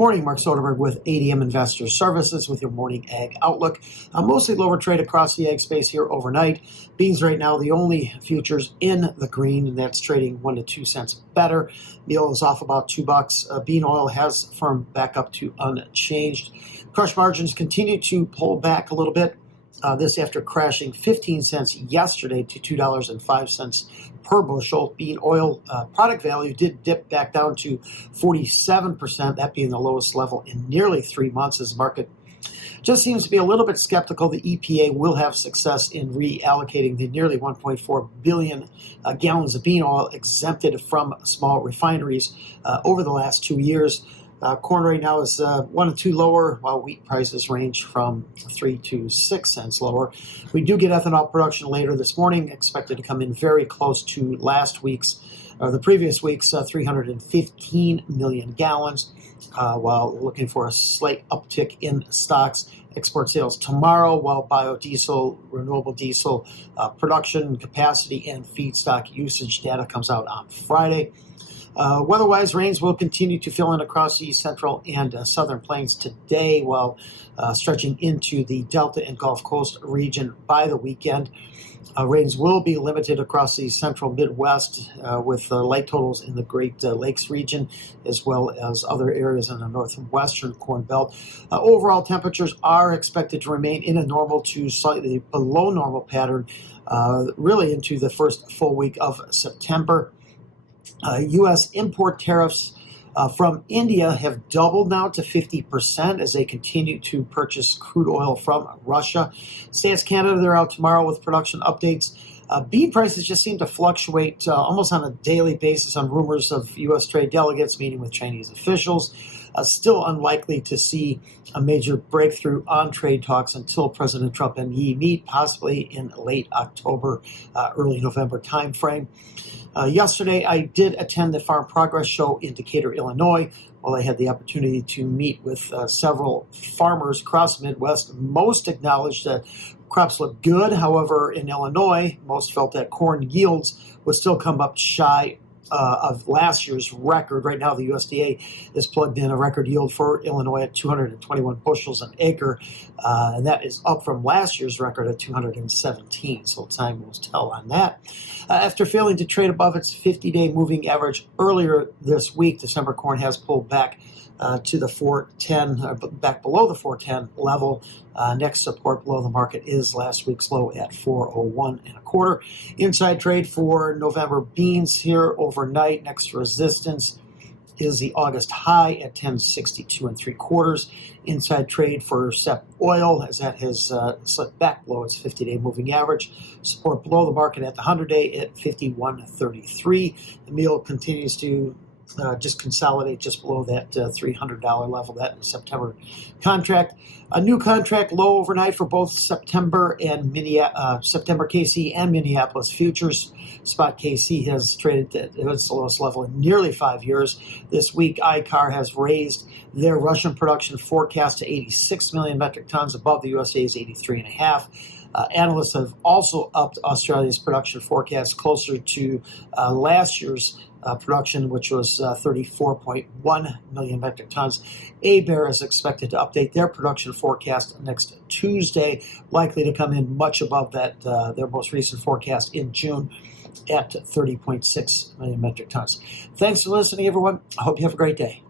morning, Mark Soderberg with ADM Investor Services with your morning ag outlook. Mostly lower trade across the ag space here overnight. Beans right now, the only futures in the green, and that's trading 1 to 2 cents better. Meal is off about $2. Bean oil has firmed back up to unchanged. Crush margins continue to pull back a little bit. This after crashing 15 cents yesterday to $2.05 per bushel. Bean oil product value did dip back down to 47%, that being the lowest level in nearly 3 months as the market just seems to be a little bit skeptical the EPA will have success in reallocating the nearly 1.4 billion gallons of bean oil exempted from small refineries over the last 2 years. Corn right now is 1 to 2 lower, while wheat prices range from 3 to 6 cents lower. We do get ethanol production later this morning, expected to come in very close to the previous week's 315 million gallons, while looking for a slight uptick in stocks. Export sales tomorrow, while biodiesel, renewable diesel production capacity, and feedstock usage data comes out on Friday. Weather-wise, rains will continue to fill in across the central and southern plains today, while stretching into the Delta and Gulf Coast region by the weekend. Rains will be limited across the central Midwest with light totals in the Great Lakes region, as well as other areas in the northwestern Corn Belt. Overall temperatures are expected to remain in a normal to slightly below normal pattern, really into the first full week of September. U.S. import tariffs from India have doubled now to 50% as they continue to purchase crude oil from Russia. Stance Canada, they're out tomorrow with production updates. Bean prices just seem to fluctuate almost on a daily basis on rumors of U.S. trade delegates meeting with Chinese officials. Still unlikely to see a major breakthrough on trade talks until President Trump and Xi meet, possibly in late October, early November timeframe. Yesterday, I did attend the Farm Progress Show in Decatur, Illinois. While I had the opportunity to meet with several farmers across the Midwest, most acknowledged that crops look good. However, in Illinois, most felt that corn yields would still come up shy of last year's record. Right now, the USDA has plugged in a record yield for Illinois at 221 bushels an acre, and that is up from last year's record at 217, so time will tell on that. After failing to trade above its 50-day moving average earlier this week, December corn has pulled back to the 410, back below the 410 level. Next support below the market is last week's low at 401 1/4. Inside trade for November beans here overnight. Next resistance is the August high at 1062 3/4. Inside trade for Sep oil as that has slipped back below its 50-day moving average. Support below the market at the 100-day at 51.33. The meal continues to just consolidate just below that $300 level, that in the September contract. A new contract low overnight for both September KC and Minneapolis futures. Spot KC has traded at its lowest level in nearly 5 years. This week, ICAR has raised their Russian production forecast to 86 million metric tons above the USDA's 83.5. Analysts have also upped Australia's production forecast closer to last year's production, which was 34.1 million metric tons. ABER is expected to update their production forecast next Tuesday, likely to come in much above that their most recent forecast in June at 30.6 million metric tons. Thanks for listening, everyone. I hope you have a great day.